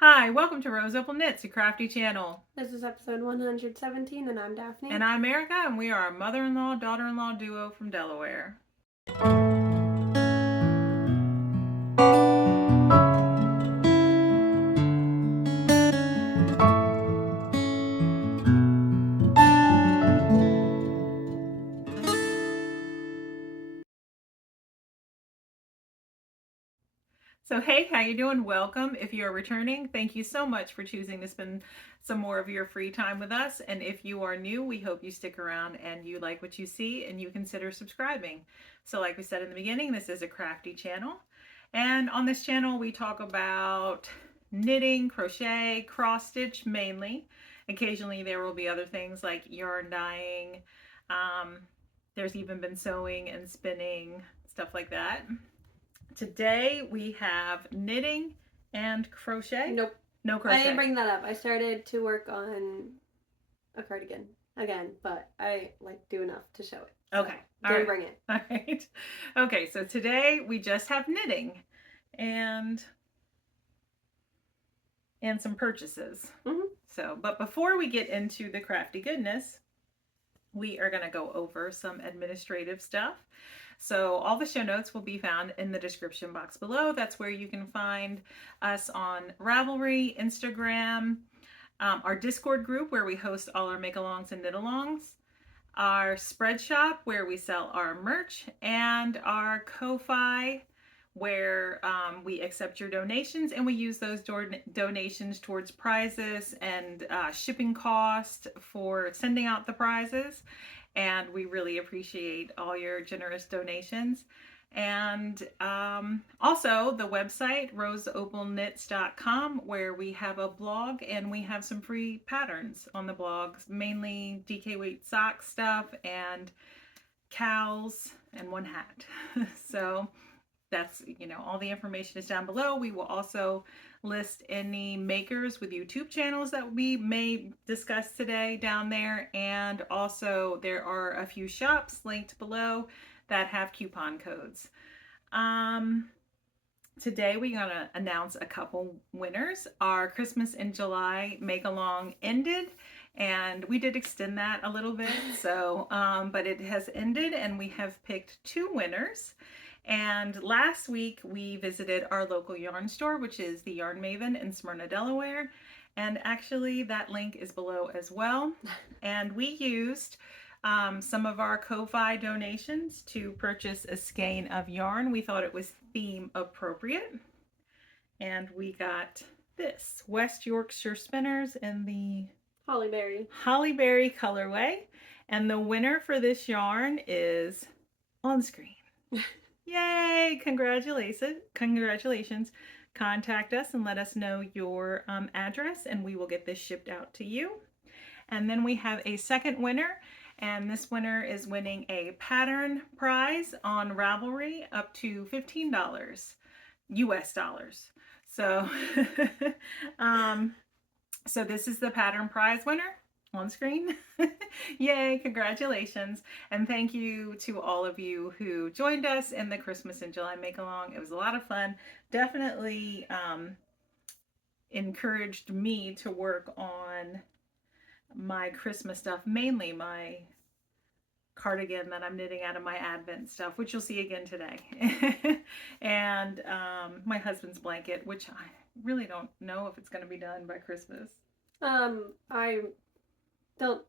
Hi, welcome to Rose Opal Knits, a crafty channel. This is episode 117, and I'm Daphne. And I'm Erica, and we are a mother-in-law, daughter-in-law duo from Delaware. So hey, how you doing? Welcome. If you're returning, thank you so much for choosing to spend some more of your free time with us. And if you are new, we hope you stick around and you like what you see and you consider subscribing. So like we said in the beginning, this is a crafty channel. And on this channel, we talk about knitting, crochet, cross stitch mainly. Occasionally there will be other things like yarn dyeing. There's even been sewing and spinning, stuff like that. Today we have knitting and crochet. Nope. No crochet. I didn't bring that up. I started to work on a cardigan again, but I do enough to show it. So okay. Didn't bring it. All right. Okay, so today we just have knitting and some purchases. So, but before we get into the crafty goodness, we are going to go over some administrative stuff. So all the show notes will be found in the description box below. That's where you can find us on Ravelry, Instagram, our Discord group where we host all our make-alongs and knit-alongs, our spread shop where we sell our merch, and our Ko-Fi where we accept your donations and we use those donations towards prizes and shipping cost for sending out the prizes. And we really appreciate all your generous donations. And also the website, roseopalknits.com, where we have a blog and we have some free patterns on the blog, mainly DK weight sock stuff and cows and one hat. So that's, all the information is down below. We will also list any makers with YouTube channels that we may discuss today down there. And also there are a few shops linked below that have coupon codes. Today we're going to announce a couple winners. Our Christmas in July make-along ended, and we did extend that a little bit. So, but it has ended and we have picked two winners. And last week we visited our local yarn store, which is the Yarn Maven in Smyrna, Delaware. And actually that link is below as well. And we used some of our Ko-Fi donations to purchase a skein of yarn. We thought it was theme appropriate. And we got this West Yorkshire Spinners in the Hollyberry colorway. And the winner for this yarn is on screen. Yay! Congratulations. Contact us and let us know your address and we will get this shipped out to you. And then we have a second winner, and this winner is winning a pattern prize on Ravelry up to $15 US dollars. So so this is the pattern prize winner on screen. Yay, congratulations. And thank you to all of you who joined us in the Christmas in July make-along. It was a lot of fun. Definitely encouraged me to work on my Christmas stuff, mainly my cardigan that I'm knitting out of my Advent stuff, which you'll see again today. And my husband's blanket, which I really don't know if it's going to be done by Christmas. I don't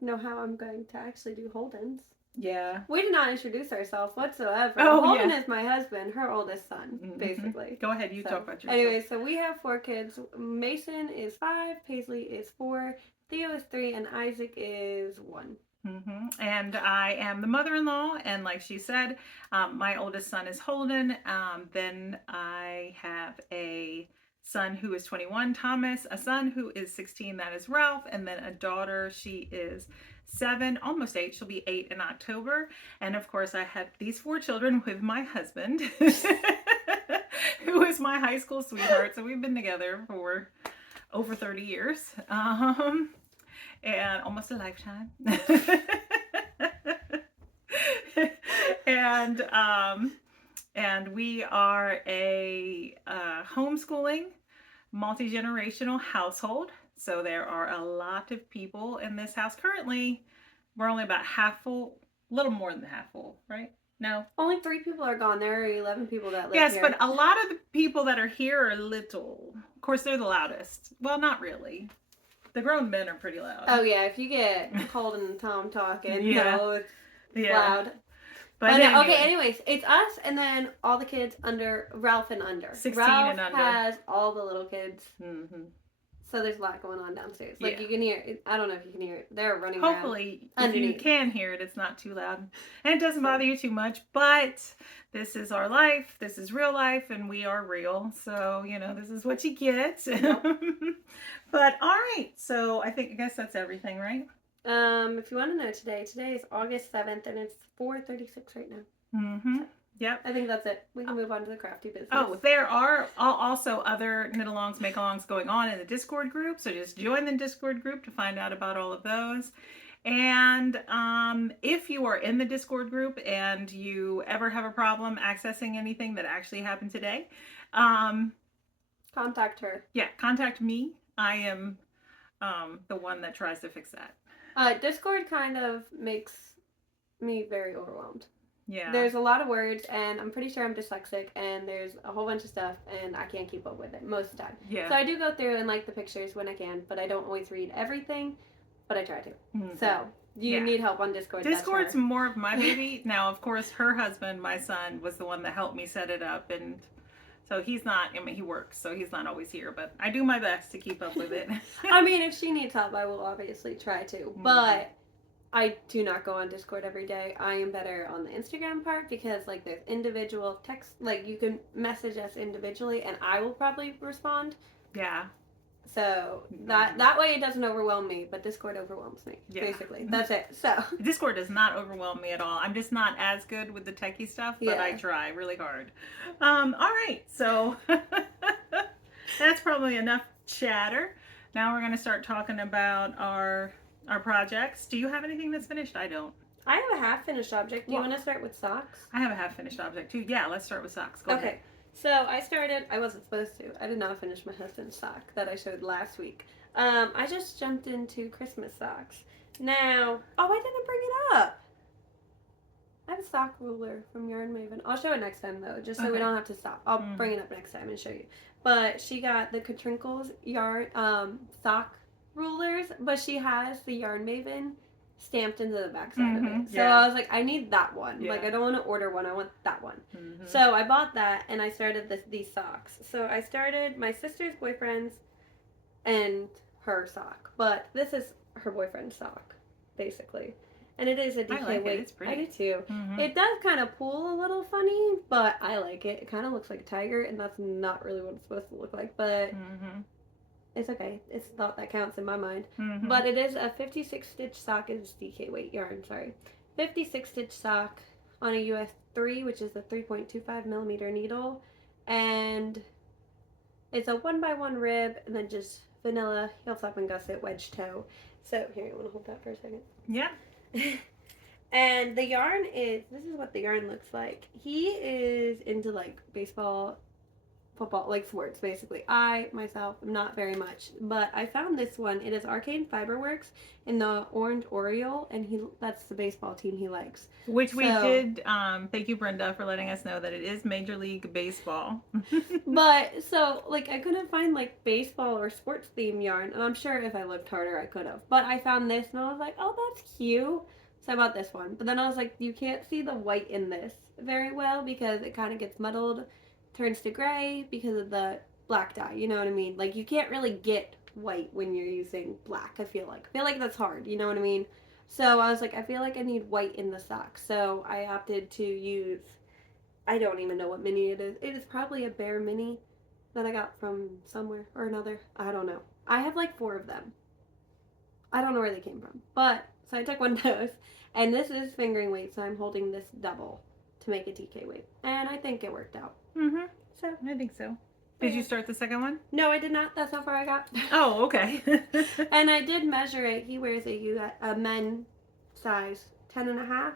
know how I'm going to actually do Holden's. Yeah. We did not introduce ourselves whatsoever. Oh, Holden yeah. is my husband, her oldest son, basically. Go ahead, you talk about yourself. Anyway, so we have 4 kids. Mason is 5, Paisley is 4, Theo is 3, and Isaac is 1. And I am the mother-in-law, and like she said, my oldest son is Holden. Then I have a son who is 21, Thomas, a son who is 16, that is Ralph, and then a daughter, she is 7, almost 8, she'll be 8 in October. And of course I have these 4 children with my husband, who is my high school sweetheart, so we've been together for over 30 years, and almost a lifetime. And we are a homeschooling multi-generational household. So there are a lot of people in this house. Currently, we're only about half full, a little more than half full, right? No. Only 3 people are gone. There are 11 people that live Yes, here. but a lot of the people that are here are little. Of course, they're the loudest. Well, not really. The grown men are pretty loud. Oh yeah, if you get Colton and Tom talking, Yeah. no, it's Yeah. loud. But no, anyway, okay, anyways, it's us and then all the kids under Ralph and under. 16 Ralph and under. has all the little kids. Mm-hmm. So there's a lot going on downstairs. Like Yeah. you can hear it. I don't know if you can hear it. They're running Hopefully, around if you underneath. can hear it, it's not too loud. And it doesn't bother you too much, but this is our life. This is real life, and we are real. So, you know, this is what you get. Yep. But all right. So I guess that's everything, right? If you want to know today is August 7th and it's 4:36 right now. Mm-hmm. Yep. I think that's it. We can move on to the crafty business. Oh, there are also other knit-alongs, make-alongs going on in the Discord group. So just join the Discord group to find out about all of those. And if you are in the Discord group and you ever have a problem accessing anything that actually happened today, contact her. Yeah, contact me. I am the one that tries to fix that. Discord kind of makes me very overwhelmed. Yeah. There's a lot of words, and I'm pretty sure I'm dyslexic, and there's a whole bunch of stuff, and I can't keep up with it most of the time. Yeah. So I do go through and like the pictures when I can, but I don't always read everything, but I try to. Mm-hmm. So you need help on Discord. Discord's more of my baby. Now, of course, her husband, my son, was the one that helped me set it up, and so he's not, I mean, he works, so he's not always here, but I do my best to keep up with it. I mean, if she needs help, I will obviously try to, Mm-hmm. but I do not go on Discord every day. I am better on the Instagram part because, like, there's individual text, like, you can message us individually, and I will probably respond. Yeah. So that way it doesn't overwhelm me, but Discord overwhelms me, basically. That's it. So Discord does not overwhelm me at all. I'm just not as good with the techie stuff, but I try really hard. All right, so that's probably enough chatter. Now we're going to start talking about our projects. Do you have anything that's finished? I don't. I have a half-finished object. Do you want to start with socks? I have a half-finished object too. Yeah, let's start with socks. Go ahead. So I wasn't supposed to. I did not finish my husband's sock that I showed last week. I just jumped into Christmas socks. Now, I didn't bring it up. I have a sock ruler from Yarn Maven. I'll show it next time though, just so we don't have to stop. I'll bring it up next time and show you. But she got the Katrinkles yarn sock rulers, but she has the Yarn Maven stamped into the backside of it. So I was like, I need that one. Like, I don't want to order one. I want that one. So I bought that, and I started these socks. So I started my sister's boyfriend's and her sock. But this is her boyfriend's sock, basically. And it is a DK weight. It's pretty. I do too. It does kind of pull a little funny, but I like it. It kind of looks like a tiger, and that's not really what it's supposed to look like. But it's okay. It's thought that counts in my mind. But it is a 56 stitch sock. It's DK weight yarn, sorry. 56 stitch sock on a US 3, which is a 3.25 millimeter needle. And it's a 1x1 rib, and then just vanilla, heel flap and gusset, wedge toe. So here, you want to hold that for a second? Yeah. And the yarn this is what the yarn looks like. He is into like baseball, football, like sports basically. I myself am not very much, but I found this one. It is Arcane Fiberworks in the orange Oriole, and that's the baseball team he likes. Which we did. Thank you, Brenda, for letting us know that it is Major League Baseball. But so like I couldn't find like baseball or sports theme yarn, and I'm sure if I looked harder I could have. But I found this, and I was like, oh, that's cute. So I bought this one. But then I was like, you can't see the white in this very well because it kind of gets muddled, turns to gray because of the black dye. You know what I mean? Like you can't really get white when you're using black. I feel like that's hard. You know what I mean? So I was like, I feel like I need white in the sock. So I opted to use, I don't even know what mini it is. It is probably a Bear mini that I got from somewhere or another. I don't know. I have like 4 of them. I don't know where they came from. But, so I took one of those. And this is fingering weight, so I'm holding this double to make a DK weight. And I think it worked out. So I think so. Did you start the second one? No, I did not. That's how far I got. Oh, okay. And I did measure it. He wears a men size 10.5.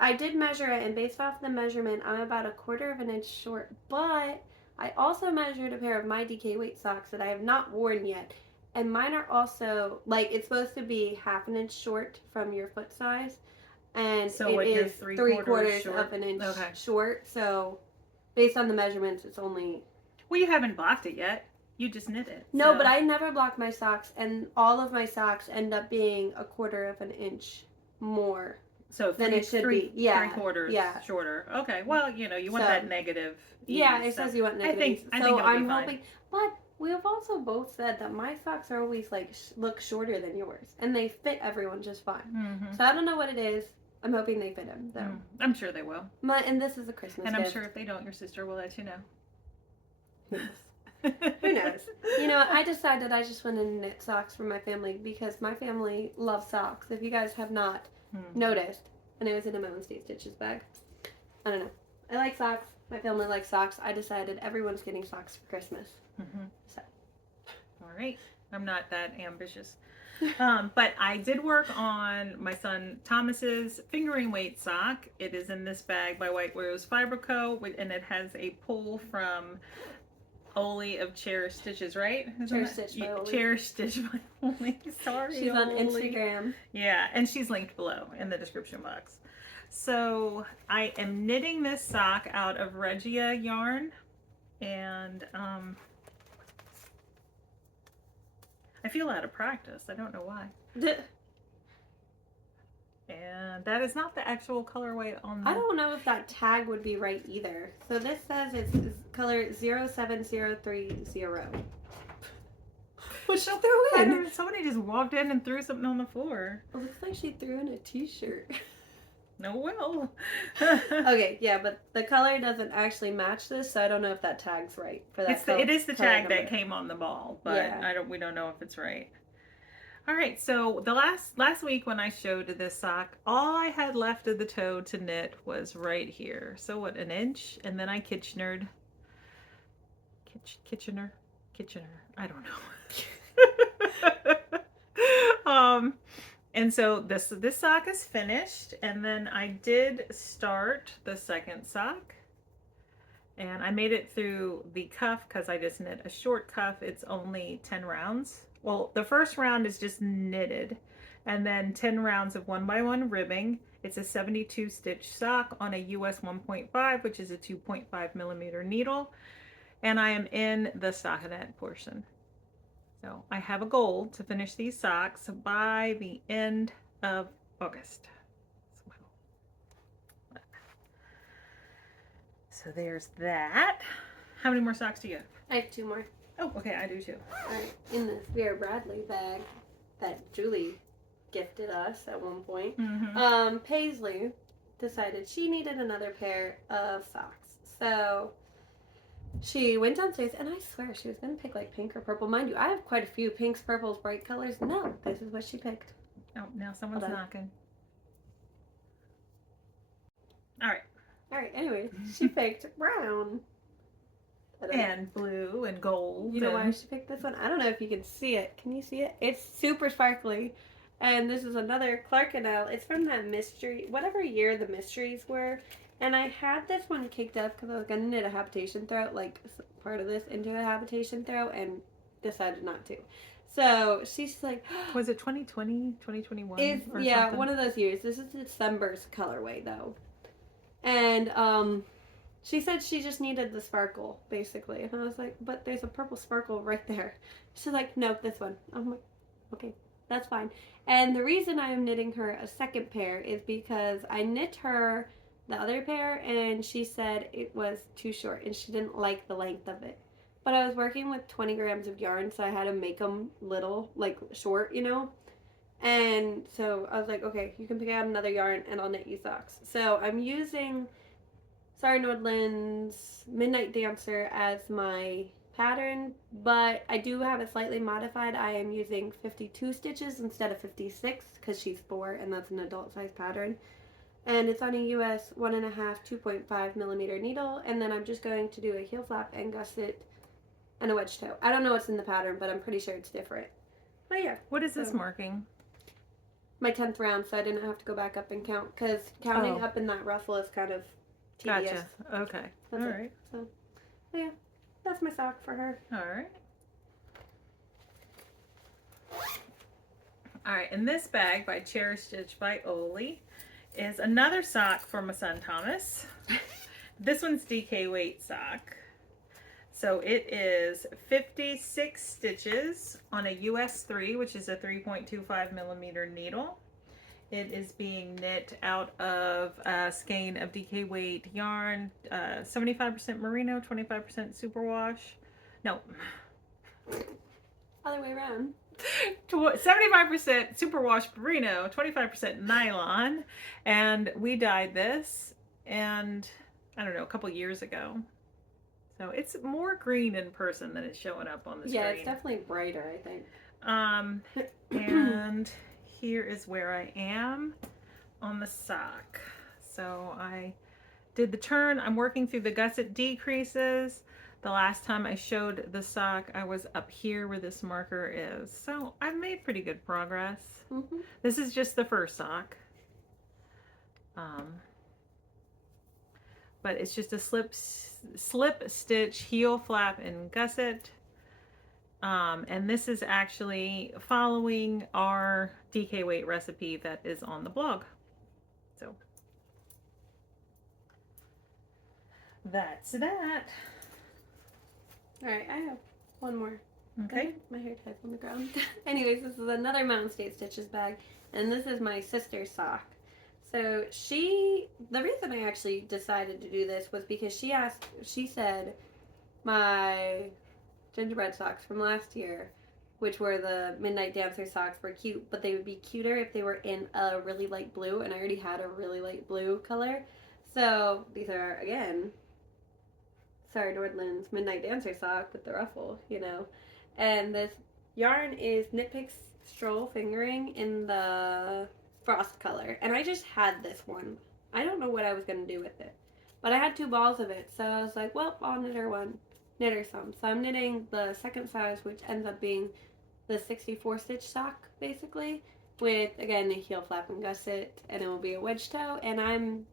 I did measure it, and based off the measurement, I'm about 1/4 of an inch short. But I also measured a pair of my DK weight socks that I have not worn yet. And mine are also, like, it's supposed to be half an inch short from your foot size. And So it what, you're is three three quarters quarters of an inch Okay. short. So based on the measurements, it's only... Well, you haven't blocked it yet. You just knit it. No, so. but I never block my socks, and all of my socks end up being a quarter of an inch more So than it should be. Yeah. 3/4 Yeah. shorter. Okay. Well, you know, you want So- that negative. Yeah, ease, it so. says you want I negative think ease. it'll So be I'm fine. hoping, but we have also both said that my socks are always like look shorter than yours, and they fit everyone just fine. Mm-hmm. So I don't know what it is. I'm hoping they fit him though. I'm sure they will. And this is a Christmas And gift. I'm sure if they don't, your sister will let you know. Who knows? You know, I decided I just wanted to knit socks for my family because my family loves socks. If you guys have not noticed, and it was in a Moen State Stitches bag. I don't know. I like socks. My family likes socks. I decided everyone's getting socks for Christmas. So. All right. I'm not that ambitious. But I did work on my son Thomas's fingering weight sock. It is in this bag by White Rose Fiber Co. And it has a pull from Oli of Cherished Stitches, right? Cherished Stitch by Oli. Cherished Stitch by Oli. Sorry, She's on Oli. Instagram. Yeah, and she's linked below in the description box. So I am knitting this sock out of Regia yarn, and I feel out of practice. I don't know why. And that is not the actual colorway on the... I don't know if that tag would be right either. So this says it's color 07030. What she threw in? Somebody just walked in and threw something on the floor. It looks like she threw in a t-shirt. No, well. Okay, yeah, but the color doesn't actually match this, so I don't know if that tag's right for that. It is the tag number. that came on the ball, but Yeah. we don't know if it's right. All right, so the last week when I showed this sock, all I had left of the toe to knit was right here. So what, an inch? And then I Kitchener. I don't know. And so this sock is finished, and then I did start the second sock, and I made it through the cuff because I just knit a short cuff. It's only 10 rounds. Well, the first round is just knitted, and then 10 rounds of 1x1 ribbing. It's a 72 stitch sock on a US 1.5, which is a 2.5 millimeter needle, and I am in the stockinette portion. So I have a goal to finish these socks by the end of August. So there's that. How many more socks do you have? I have 2 more. Oh, okay, I do too. Alright, in this Vera Bradley bag that Julie gifted us at one point, Paisley decided she needed another pair of socks. So she went downstairs, and I swear she was going to pick like pink or purple. Mind you, I have quite a few pinks, purples, bright colors. No, this is what she picked. Oh, now someone's knocking. All right, anyways, she picked brown. And blue and gold. You know why she picked this one? I don't know if you can see it. Can you see it? It's super sparkly. And this is another Clarkinelle. It's from that mystery, whatever year the mysteries were. And I had this one kicked up because I was going to knit a habitation throat, like part of this into a habitation throat, and decided not to. So she's like... Was it 2020, 2021? Yeah, something? one of those years. This is December's colorway, though. And she said she just needed the sparkle, basically. And I was like, but there's a purple sparkle right there. She's like, no, this one. I'm like, okay, that's fine. And the reason I am knitting her a second pair is because I knit her the other pair, and she said it was too short, and she didn't like the length of it. But I was working with 20 grams of yarn, so I had to make them little, like short, you know? And so I was like, okay, you can pick out another yarn, and I'll knit you socks. So I'm using Sarah Nordland's Midnight Dancer as my pattern, but I do have it slightly modified. I am using 52 stitches instead of 56 because she's 4, and that's an adult size pattern. And it's on a US 1.5 2.5 millimeter needle, and then I'm just going to do a heel flap and gusset and a wedge toe. I don't know what's in the pattern, but I'm pretty sure it's different. But yeah. What is this marking? My 10th round, so I didn't have to go back up and count, because counting up in that ruffle is kind of tedious. Gotcha. Okay. That's all it. right. So, yeah. That's my sock for her. All right. All right, and this bag by Cherish Stitch by Oli is another sock for my son Thomas. This one's DK weight sock. So it is 56 stitches on a US 3, which is a 3.25 millimeter needle. It is being knit out of a skein of DK weight yarn, 75% merino, 25% superwash. No. Other way around. 75% superwash merino, 25% nylon. And we dyed this, and I don't know, a couple years ago. So it's more green in person than it's showing up on the screen. Yeah, it's definitely brighter, I think. And here is where I am on the sock. So I did the turn. I'm working through the gusset decreases. The last time I showed the sock, I was up here where this marker is. So I've made pretty good progress. This is just the first sock. But it's just a slip stitch, heel flap, and gusset. And this is actually following our DK weight recipe that is on the blog. So that's that. All right, I have one more. Okay. My hair ties on the ground. Anyways, this is another Mountain State Stitches bag, and this is my sister's sock. So the reason I actually decided to do this was because she said my gingerbread socks from last year, which were the Midnight Dancer socks, were cute, but they would be cuter if they were in a really light blue, and I already had a really light blue color. So these are, again, Sarah Nordland's Midnight Dancer sock with the ruffle, you know. And this yarn is Knit Picks Stroll Fingering in the Frost color. And I just had this one. I don't know what I was going to do with it. But I had 2 balls of it, so I was like, well, I'll knit her some. So I'm knitting the second size, which ends up being the 64 stitch sock, basically, with, again, a heel flap and gusset, and it will be a wedge toe. And I'm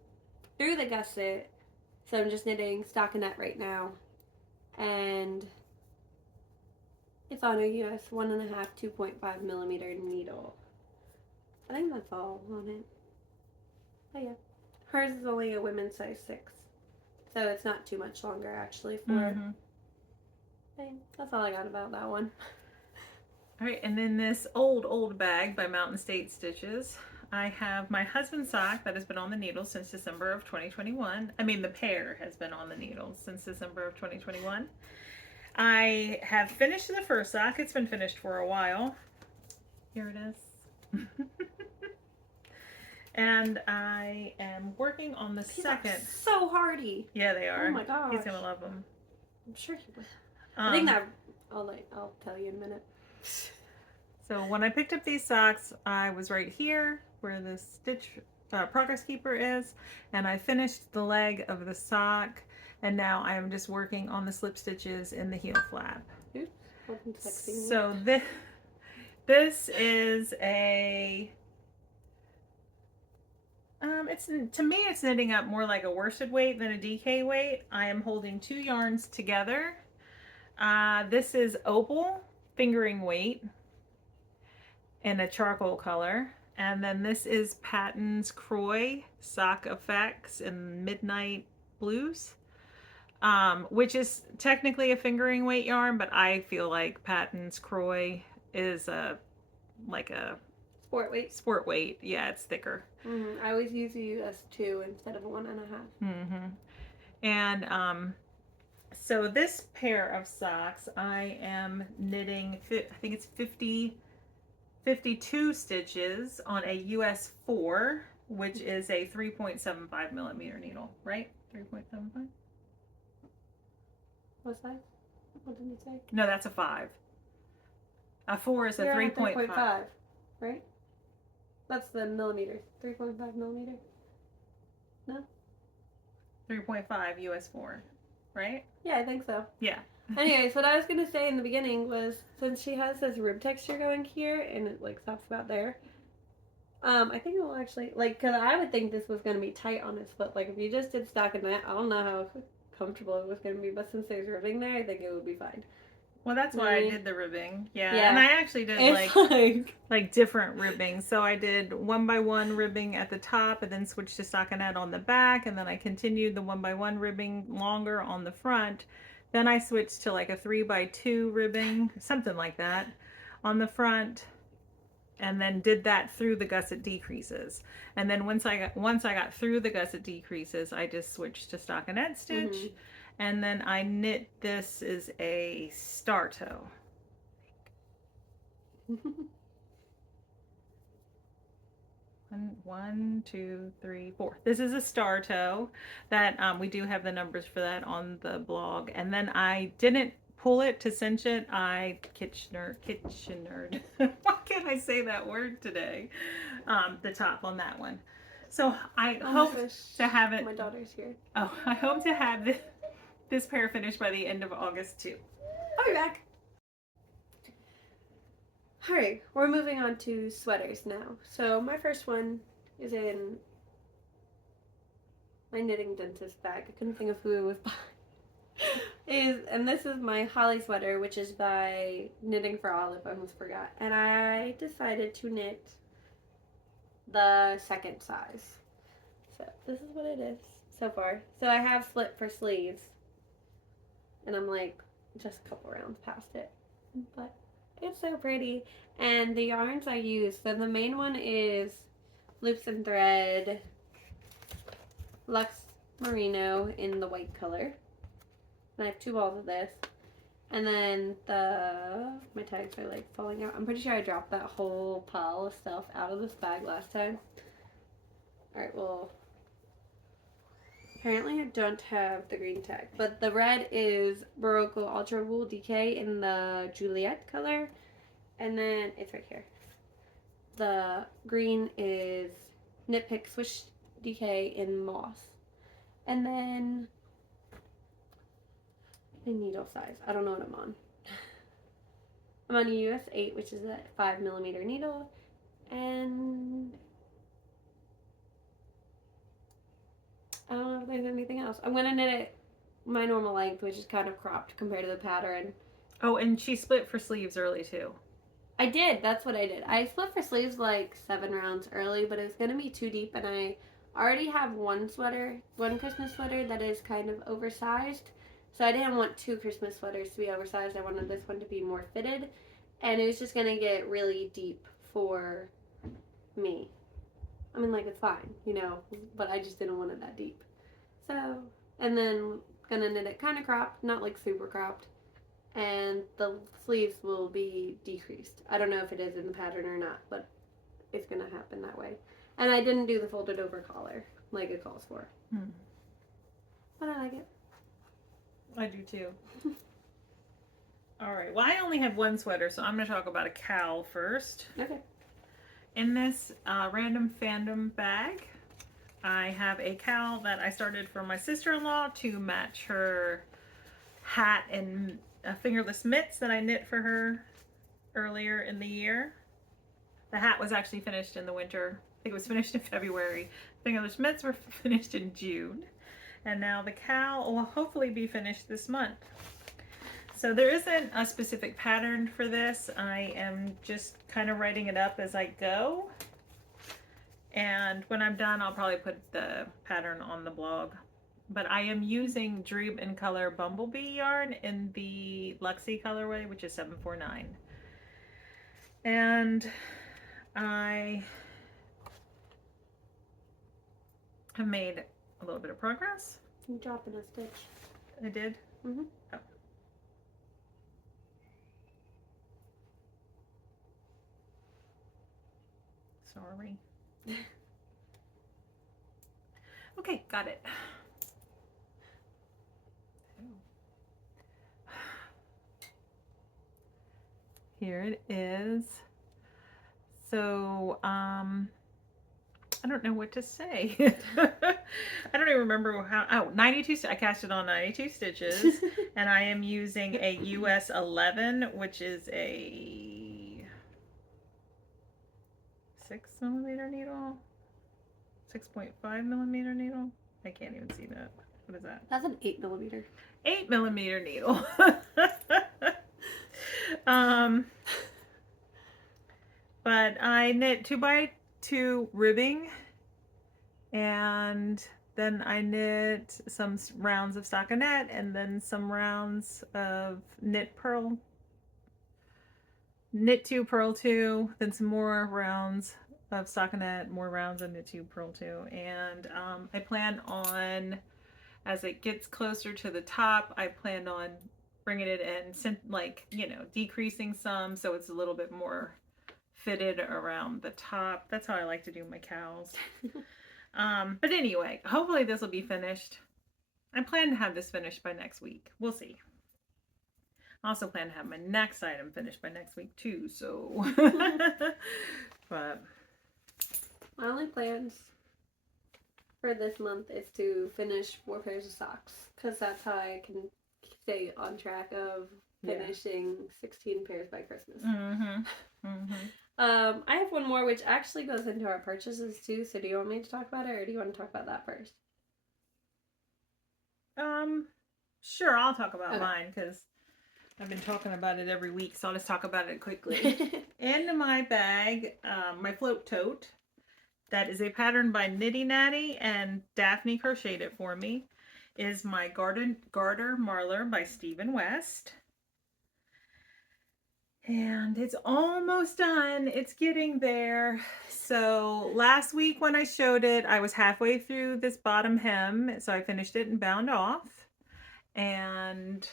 through the gusset, so I'm just knitting stockinette right now. And it's on a US 1.5, 2.5 millimeter needle. I think that's all on it. Oh yeah. Hers is only a women's size 6. So it's not too much longer actually for that's all I got about that one. All right, and then this old bag by Mountain State Stitches. I have my husband's sock that has been on the needle since December of 2021. I mean, the pair has been on the needle since December of 2021. I have finished the first sock. It's been finished for a while. Here it is. And I am working on the second. So hardy. Yeah, they are. Oh my gosh. He's gonna love them. I'm sure he will. I think that I'll tell you in a minute. So when I picked up these socks, I was right here where the stitch progress keeper is, and I finished the leg of the sock, and now I am just working on the slip stitches in the heel flap. Oops, so this is a to me it's knitting up more like a worsted weight than a DK weight. I am holding 2 yarns together. This is Opal fingering weight in a charcoal color, and then this is Patton's Croy sock effects in midnight blues, which is technically a fingering weight yarn, but I feel like Patton's Croy is like a sport weight. Yeah, it's thicker. I always use a US 2 instead of a 1.5. And so this pair of socks I am knitting, I think it's 52 stitches on a US 4, which is a 3.75 millimeter needle, right? 3.75? What's that? What did you say? No, that's a 5. A 4 is a 3.5. Right? That's the millimeters. 3.5 millimeter? No? 3.5 US 4, right? Yeah, I think so. Yeah. Anyways, what I was going to say in the beginning was, since she has this rib texture going here, and it like stops about there, I think it will actually, like, because I would think this was going to be tight on his foot. Like, if you just did stockinette, I don't know comfortable it was going to be, but since there's ribbing there, I think it would be fine. Well, that's why I did the ribbing. Yeah. Yeah. And I actually did It's like different ribbing. So I did 1x1 ribbing at the top and then switched to stockinette on the back, and then I continued the 1x1 ribbing longer on the front. Then I switched to like a 3x2 ribbing, something like that, on the front, and then did that through the gusset decreases. And then once I got through the gusset decreases, I just switched to stockinette stitch. Mm-hmm. And then I knit, this is a star toe. One, two, three, four. This is a star toe that we do have the numbers for that on the blog. And then I didn't pull it to cinch it. Kitchenered. Why can't I say that word today? The top on that one. So I hope to have it. My daughter's here. Oh, I hope to have this pair finished by the end of August too. I'll be back. Alright, we're moving on to sweaters now. So my first one is in my knitting dentist bag. I couldn't think of who it was by. And this is my holly sweater, which is by Knitting for Olive. I almost forgot. And I decided to knit the second size. So this is what it is so far. So I have slit for sleeves. And I'm like just a couple rounds past it. But it's so pretty. And the yarns I use, so the main one is Loops and Thread Luxe Merino in the white color. And I have 2 balls of this. And then my tags are like falling out. I'm pretty sure I dropped that whole pile of stuff out of this bag last time. Alright, well, apparently I don't have the green tag. But the red is Barocco Ultra Wool DK in the Juliet color. And then it's right here. The green is Knit Pick Swish DK in Moss. And then the needle size. I don't know what I'm on. I'm on a US 8, which is a 5mm needle. And I don't know if there's anything else. I'm going to knit it my normal length, which is kind of cropped compared to the pattern. Oh, and she split for sleeves early too. I did. That's what I did. I split for sleeves like 7 rounds early, but it was going to be too deep, and I already have one Christmas sweater that is kind of oversized. So I didn't want 2 Christmas sweaters to be oversized. I wanted this one to be more fitted, and it was just going to get really deep for me. I mean, like, it's fine, you know, but I just didn't want it that deep. So, and then going to knit it kind of cropped, not like super cropped. And the sleeves will be decreased. I don't know if it is in the pattern or not, but it's going to happen that way. And I didn't do the folded over collar like it calls for. But I like it. I do too. All right. Well, I only have one sweater, so I'm going to talk about a cowl first. Okay. In this random fandom bag, I have a cowl that I started for my sister-in-law to match her hat and fingerless mitts that I knit for her earlier in the year. The hat was actually finished in the winter. I think it was finished in February. Fingerless mitts were finished in June. And now the cowl will hopefully be finished this month. So there isn't a specific pattern for this. I am just kind of writing it up as I go. And when I'm done, I'll probably put the pattern on the blog. But I am using Dream in Color Bumblebee yarn in the Luxie colorway, which is 749. And I have made a little bit of progress. I'm dropping a stitch. I did? Mm-hmm. Oh. Sorry. Okay, got it. Here it is. So, I don't know what to say. I don't even remember how, 92, I cast it on 92 stitches, and I am using a US 11, which is a 6mm needle, 6.5mm needle. I can't even see that. What is that? That's an 8mm. 8mm needle. um, but I knit 2x2 ribbing, and then I knit some rounds of stockinette, and then some rounds of knit 2, purl 2, then some more rounds of stockinette, more rounds of knit 2, purl 2, and I plan on, as it gets closer to the top, I plan on bringing it in, like, decreasing some so it's a little bit more fitted around the top. That's how I like to do my cows. But anyway, hopefully this will be finished. I plan to have this finished by next week. We'll see. I also plan to have my next item finished by next week too, so. But My only plans for this month is to finish 4 pairs of socks, because that's how I can stay on track of finishing 16 pairs by Christmas. I have one more which actually goes into our purchases too, so do you want me to talk about it, or do you want to talk about that first? Sure, I'll talk about mine, because I've been talking about it every week, so I'll just talk about it quickly. In my bag, my float tote, that is a pattern by Nitty Natty, and Daphne crocheted it for me, is my Garter Marler by Stephen West. And it's almost done. It's getting there. So last week when I showed it, I was halfway through this bottom hem, so I finished it and bound off. And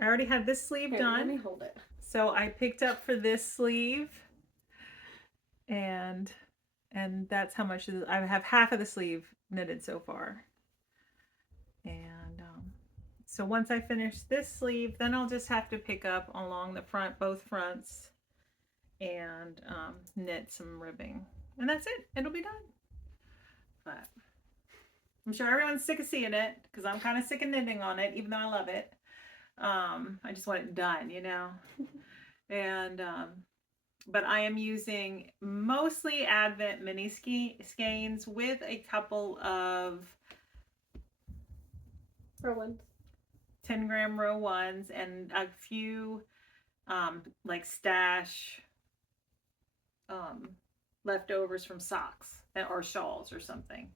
I already have this sleeve done. Let me hold it. So I picked up for this sleeve, and that's how much I have half of the sleeve knitted so far. And so once I finish this sleeve, then I'll just have to pick up along the front, both fronts, and knit some ribbing, and that's it. It'll be done. But I'm sure everyone's sick of seeing it, because I'm kind of sick of knitting on it, even though I love it. I just want it done, and but I am using mostly Advent mini skeins with a couple of row ones, 10-gram row ones, and a few like stash leftovers from socks or shawls or something.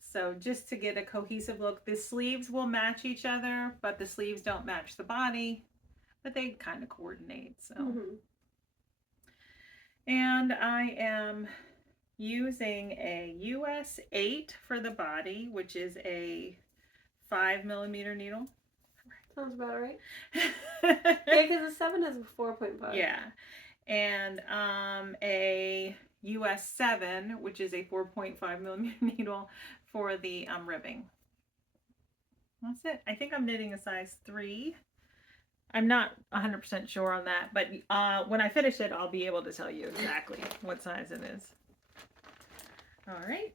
So just to get a cohesive look. The sleeves will match each other, but the sleeves don't match the body, but they kind of coordinate. So and I am using a US 8 for the body, which is a 5mm needle. Sounds about right. Yeah, because the 7 is a 4.5. Yeah. And a US 7, which is a 4.5mm needle for the ribbing. That's it. I think I'm knitting a size 3. I'm not 100% sure on that, but when I finish it, I'll be able to tell you exactly what size it is. All right.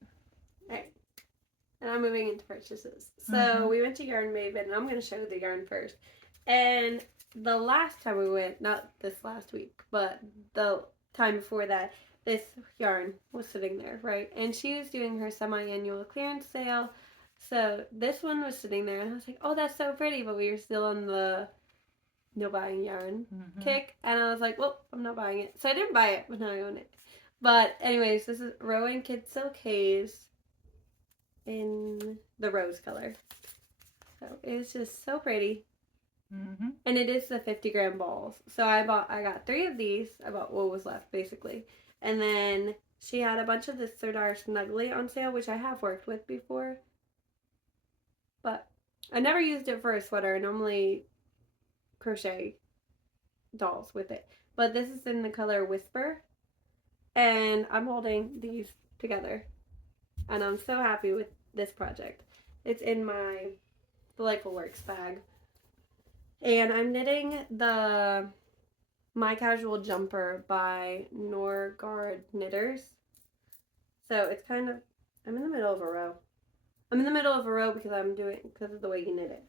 And I'm moving into purchases. So we went to Yarn Maven, and I'm going to show the yarn first. And the last time we went, not this last week, but the time before that, this yarn was sitting there, right? And she was doing her semi-annual clearance sale. So this one was sitting there, and I was like, oh, that's so pretty. But we were still on the no buying yarn kick. And I was like, well, I'm not buying it. So I didn't buy it, but now I own it. But anyways, this is Rowan Kid Silk Haze in the rose color. So it's just so pretty. And it is the 50-gram balls. So I got 3 of these. I bought what was left, basically. And then she had a bunch of this Serdar Snuggly on sale, which I have worked with before. But I never used it for a sweater. I normally crochet dolls with it. But this is in the color Whisper. And I'm holding these together. And I'm so happy with this project. It's in my Delightful Works bag. And I'm knitting the My Casual Jumper by Norgard Knitters. So it's kind of, I'm in the middle of a row. I'm in the middle of a row because of the way you knit it.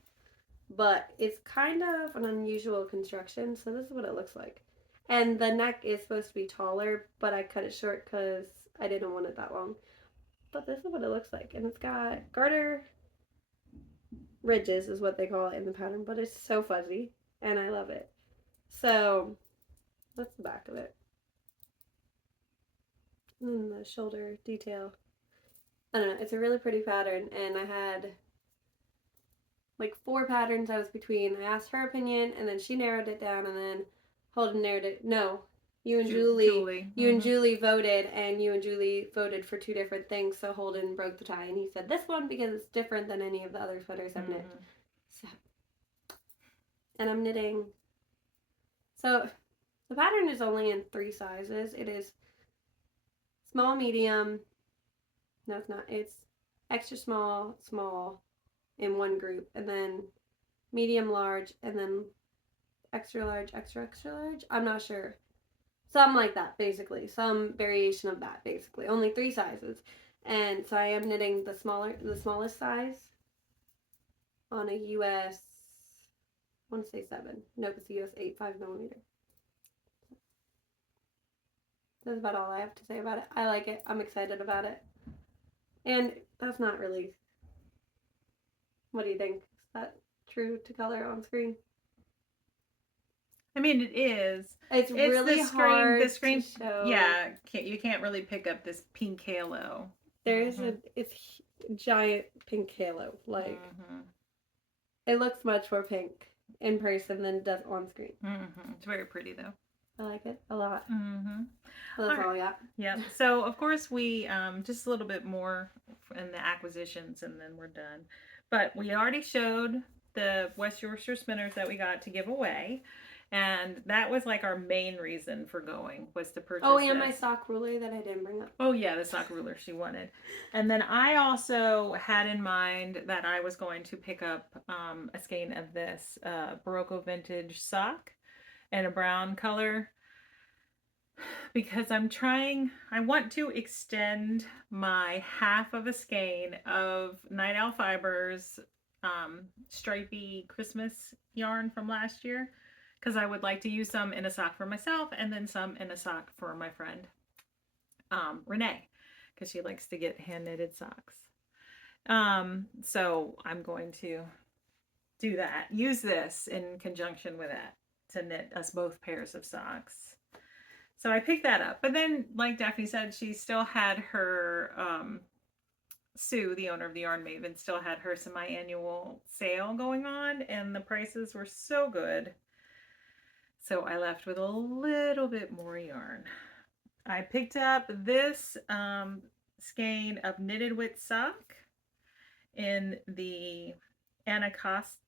But it's kind of an unusual construction, so this is what it looks like. And the neck is supposed to be taller, but I cut it short because I didn't want it that long. But this is what it looks like. And it's got garter ridges is what they call it in the pattern, but it's so fuzzy and I love it. So that's the back of it. And the shoulder detail. I don't know, it's a really pretty pattern, and I had like 4 patterns I was between. I asked her opinion, and then she narrowed it down, and then Holden narrowed it. No, you and Julie. You and Julie voted, and you and Julie voted for 2 different things. So Holden broke the tie, and he said this one because it's different than any of the other sweaters I've knit. So, and I'm knitting. So the pattern is only in 3 sizes. It is small, medium. No, it's not. It's extra small, small in one group, and then medium, large, and then extra large, extra, extra large. I'm not sure. Something like that, basically. Some variation of that, basically. Only 3 sizes. And so I am knitting the smallest size on a US, I want to say 7. Nope, it's a US 8, 5mm. That's about all I have to say about it. I like it. I'm excited about it. And that's not really... What do you think? Is that true to color on screen? I mean, it is. It's really hard the screen, to show. Yeah, you can't really pick up this pink halo. There's it's a giant pink halo. Like, it looks much more pink in person than it does on screen. It's very pretty, though. I like it a lot. So that's all I got. Yeah. So, of course, we, just a little bit more in the acquisitions, and then we're done. But we already showed the West Yorkshire spinners that we got to give away. And that was like our main reason for going, was to purchase. Oh, and my sock ruler that I didn't bring up. Oh yeah, the sock ruler she wanted. And then I also had in mind that I was going to pick up a skein of this Barocco vintage sock in a brown color, because I want to extend my half of a skein of Night Owl Fibers stripy Christmas yarn from last year, because I would like to use some in a sock for myself and then some in a sock for my friend Renee, because she likes to get hand knitted socks. So I'm going to do that, use this in conjunction with that to knit us both pairs of socks. So I picked that up, but then, like Daphne said, she still had her Sue, the owner of the Yarn Maven, still had her semi-annual sale going on, and the prices were so good. So I left with a little bit more yarn. I picked up this skein of knitted with sock in the Anacostia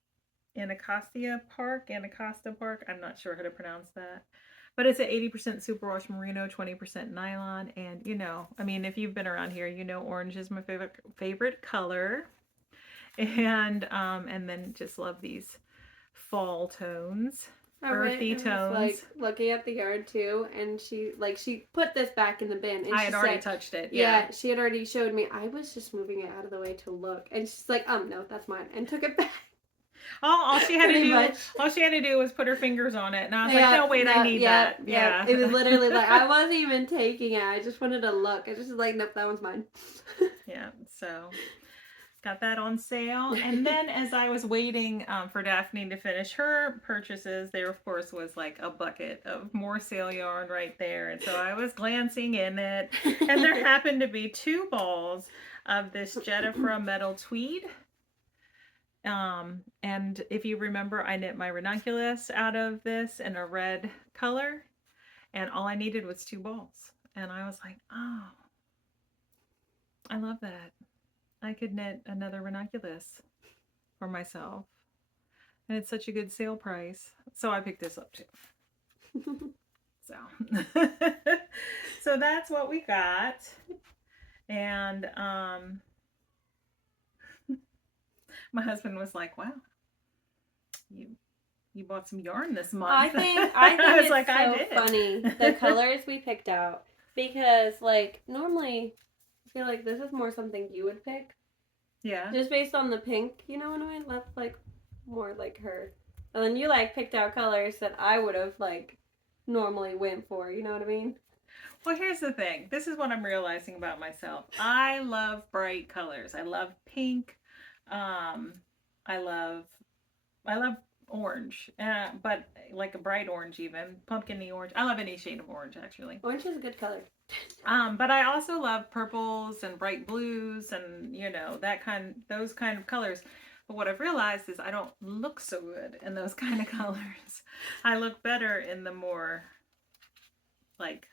Park. I'm not sure how to pronounce that. But it's an 80% superwash merino, 20% nylon. And you know, I mean, if you've been around here, you know orange is my favorite color. And then just love these fall tones. Earthy tones. Like looking at the yarn too, and she put this back in the bin, and I had already touched it. Yeah, she had already showed me. I was just moving it out of the way to look, and she's like, no, that's mine, and took it back. All she had to do was put her fingers on it, and I was like, no, wait, I need that. Yeah, it was literally like, I wasn't even taking it. I just wanted to look. I just was like, nope, that one's mine. Yeah, so got that on sale. And then as I was waiting for Daphne to finish her purchases, there of course was like a bucket of more sale yarn right there. And so I was glancing in it, and there happened to be 2 balls of this Jetafra metal tweed. And if you remember, I knit my ranunculus out of this in a red color, and all I needed was 2 balls. And I was like, oh, I love that. I could knit another ranunculus for myself. And it's such a good sale price. So I picked this up too. So that's what we got. And my husband was like, wow, you bought some yarn this month. I think it's like, so funny, the colors we picked out, because like normally I feel like this is more something you would pick. Yeah. Just based on the pink, you know what I mean? That's like more like her. And then you like picked out colors that I would have like normally went for, you know what I mean? Well, here's the thing. This is what I'm realizing about myself. I love bright colors. I love pink. I love orange, but like a bright orange, even pumpkin-y orange. I love any shade of orange, actually. Orange is a good color. But I also love purples and bright blues and those kind of colors. But what I've realized is I don't look so good in those kind of colors. I look better in the more like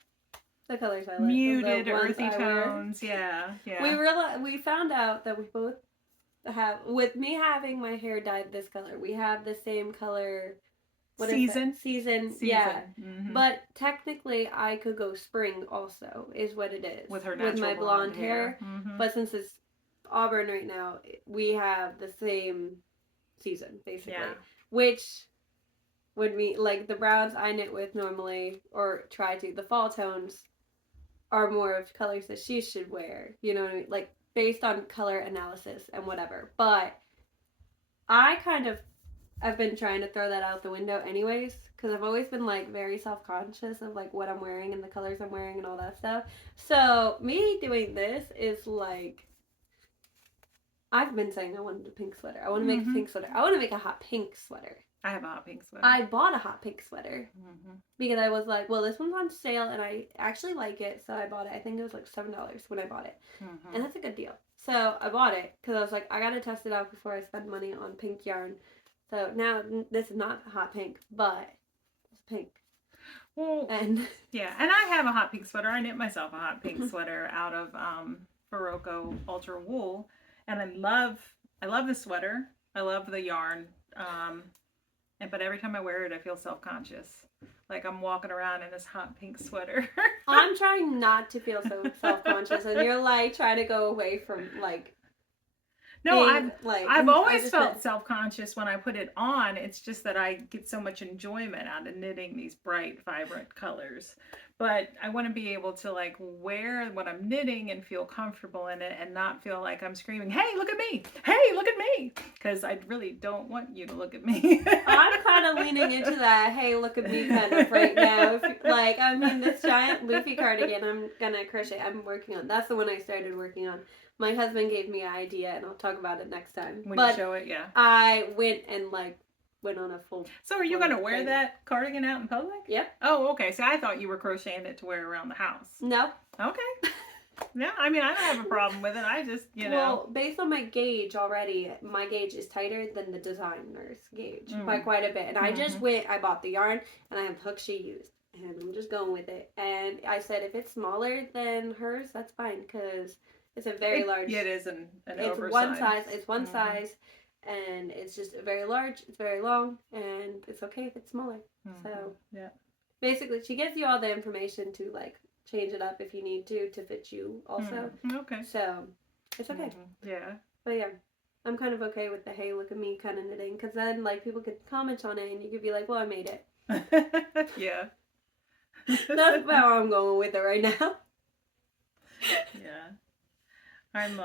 The colors I like. muted, The ones earthy I wear. tones. Yeah, yeah. We found out that we both have, with me having my hair dyed this color, we have the same color. What Season. is that? Season. Yeah. But technically, I could go spring also, is what it is. With her with natural my blonde hair. Mm-hmm. But since it's auburn right now, we have the same season, basically. Yeah. Which would be like the browns I knit with normally, or try to, the fall tones are more of colors that she should wear. You know what I mean? Like, based on color analysis and whatever. But I kind of I've been trying to throw that out the window anyways, because I've always been like very self-conscious of like what I'm wearing and the colors I'm wearing and all that stuff. So me doing this is like, I've been saying I wanted a pink sweater. I want to make a pink sweater. I want to make a hot pink sweater. I have a hot pink sweater. I bought a hot pink sweater because I was like, well, this one's on sale and I actually like it, so I bought it. I think it was like $7 when I bought it, and that's a good deal. So I bought it because I was like, I gotta test it out before I spend money on pink yarn. So now this is not hot pink, but it's pink. Well, and I have a hot pink sweater. I knit myself a hot pink sweater out of Farocco Ultra Wool, and I love the sweater. I love the yarn. But every time I wear it, I feel self-conscious. Like I'm walking around in this hot pink sweater. I'm trying not to feel so self-conscious, and you're like trying to go away from like. No, I've always felt self-conscious when I put it on. It's just that I get so much enjoyment out of knitting these bright, vibrant colors. But I want to be able to like wear what I'm knitting and feel comfortable in it and not feel like I'm screaming, "Hey, look at me! Hey, look at me!" Because I really don't want you to look at me. I'm kind of leaning into that, "Hey, look at me" kind of right now. This giant leafy cardigan I'm gonna crochet. I'm working on. That's the one I started working on. My husband gave me an idea, and I'll talk about it next time. When you show it, yeah. I went on a full. So are you going to wear that cardigan out in public? Yep. Oh, okay. So I thought you were crocheting it to wear around the house. No. Okay. Yeah, I mean, I don't have a problem with it. I just, Well, based on my gauge already, my gauge is tighter than the designer's gauge by quite a bit. And I just I bought the yarn, and I have the hook she used. And I'm just going with it. And I said, if it's smaller than hers, that's fine, because it's a very large. Yeah, it is an oversized. It's one size. It's one size, and it's just very large. It's very long, and it's okay if it's smaller. So yeah, basically, she gives you all the information to like change it up if you need to fit you also. Okay. So it's okay. Yeah. But yeah, I'm kind of okay with the "hey, look at me" kind of knitting, because then like people could comment on it, and you could be like, "Well, I made it." Yeah. That's how I'm going with it right now. Yeah. I'm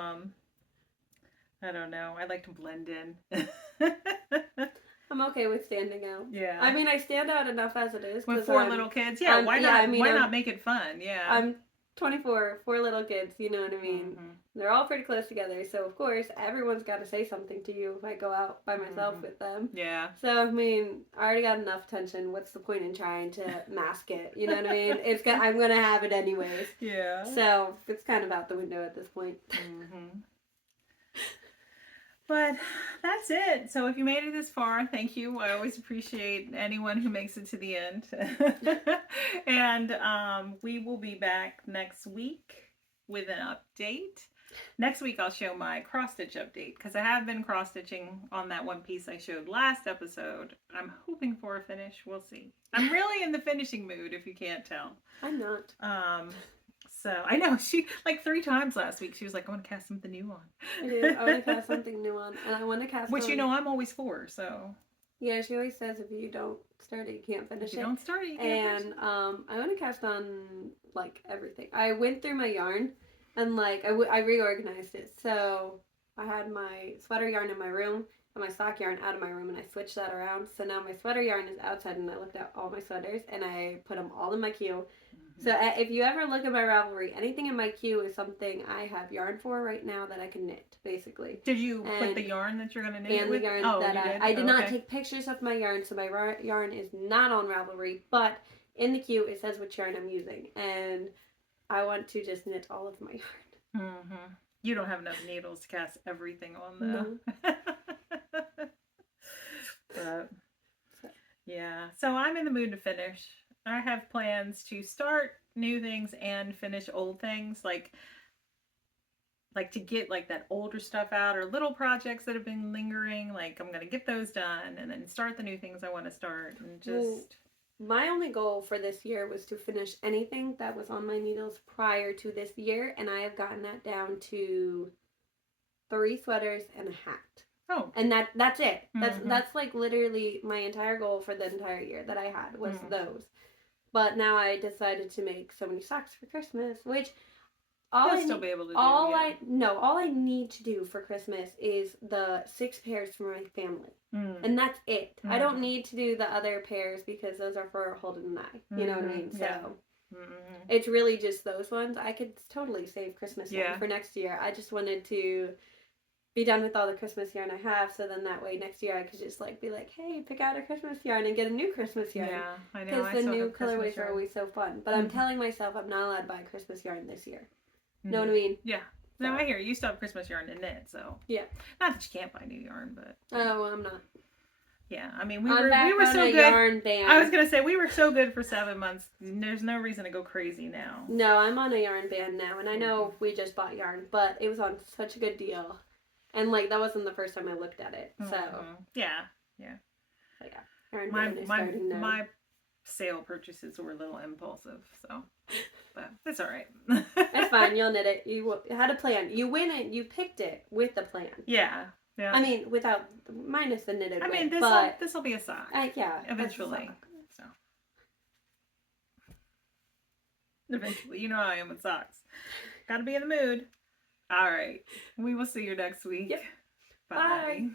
I don't know. I like to blend in. I'm okay with standing out. Yeah. I mean, I stand out enough as it is. With 4 little kids, yeah. Why not? Why not make it fun? Yeah. I'm 24, 4 little kids. You know what I mean? They're all pretty close together, so of course everyone's got to say something to you if I go out by myself with them. Yeah. So I mean, I already got enough attention. What's the point in trying to mask it? You know what I mean? I'm gonna have it anyways. Yeah. So it's kind of out the window at this point. But that's it. So if you made it this far, thank you. I always appreciate anyone who makes it to the end. And we will be back next week with an update. Next week I'll show my cross stitch update, because I have been cross stitching on that one piece I showed last episode. I'm hoping for a finish. We'll see. I'm really in the finishing mood, if you can't tell. I'm not. So I know she like 3 times last week. She was like, "I want to cast something new on." I do. I want to cast something new on, and I want to cast. Which I'm always for. So. Yeah, she always says if you don't start it, you can't finish it. If you don't start it, you can't finish it. And I want to cast on like everything. I went through my yarn, and like I reorganized it. So I had my sweater yarn in my room and my sock yarn out of my room, and I switched that around. So now my sweater yarn is outside, and I looked at all my sweaters and I put them all in my queue. So if you ever look at my Ravelry, anything in my queue is something I have yarn for right now that I can knit, basically. Did you put the yarn that you're going to knit And with? the yarn Oh, that you did? I did Oh, not okay. take pictures of my yarn, so my yarn is not on Ravelry, but in the queue it says which yarn I'm using, and I want to just knit all of my yarn. Mm-hmm. You don't have enough needles to cast everything on No. But yeah, so I'm in the mood to finish. I have plans to start new things and finish old things, like to get like that older stuff out or little projects that have been lingering. Like I'm gonna get those done and then start the new things I want to start and just. My only goal for this year was to finish anything that was on my needles prior to this year, and I have gotten that down to 3 sweaters and a hat. Oh. And that's it. That's like literally my entire goal for the entire year that I had was those. But now I decided to make so many socks for Christmas, which all I need to do for Christmas is the 6 pairs for my family. And that's it. I don't need to do the other pairs because those are for Holden and I. You know what I mean? So it's really just those ones. I could totally save Christmas yarn for next year. I just wanted to be done with all the Christmas yarn I have, so then that way next year I could just like be like, hey, pick out a Christmas yarn and get a new Christmas yarn. Yeah, I know. Because the new colorways are always so fun. But I'm telling myself I'm not allowed to buy Christmas yarn this year. Know what I mean? Yeah. No, I hear you still have Christmas yarn to knit, so yeah. Not that you can't buy new yarn, but oh, well, I'm not. Yeah, I mean we were so good. Yarn ban. I was gonna say we were so good for 7 months. There's no reason to go crazy now. No, I'm on a yarn ban now, and I know we just bought yarn, but it was on such a good deal, and like that wasn't the first time I looked at it. So yeah. So, yeah, yarn ban is starting now. My sale purchases were a little impulsive, so. But it's all right. It's fine. You'll knit it. You had a plan. You win it. You picked it with the plan. Yeah. I mean, minus the knitted. I mean, this will be a sock. Yeah. Eventually. So. Eventually, you know how I am with socks. Got to be in the mood. All right. We will see you next week. Yep. Bye.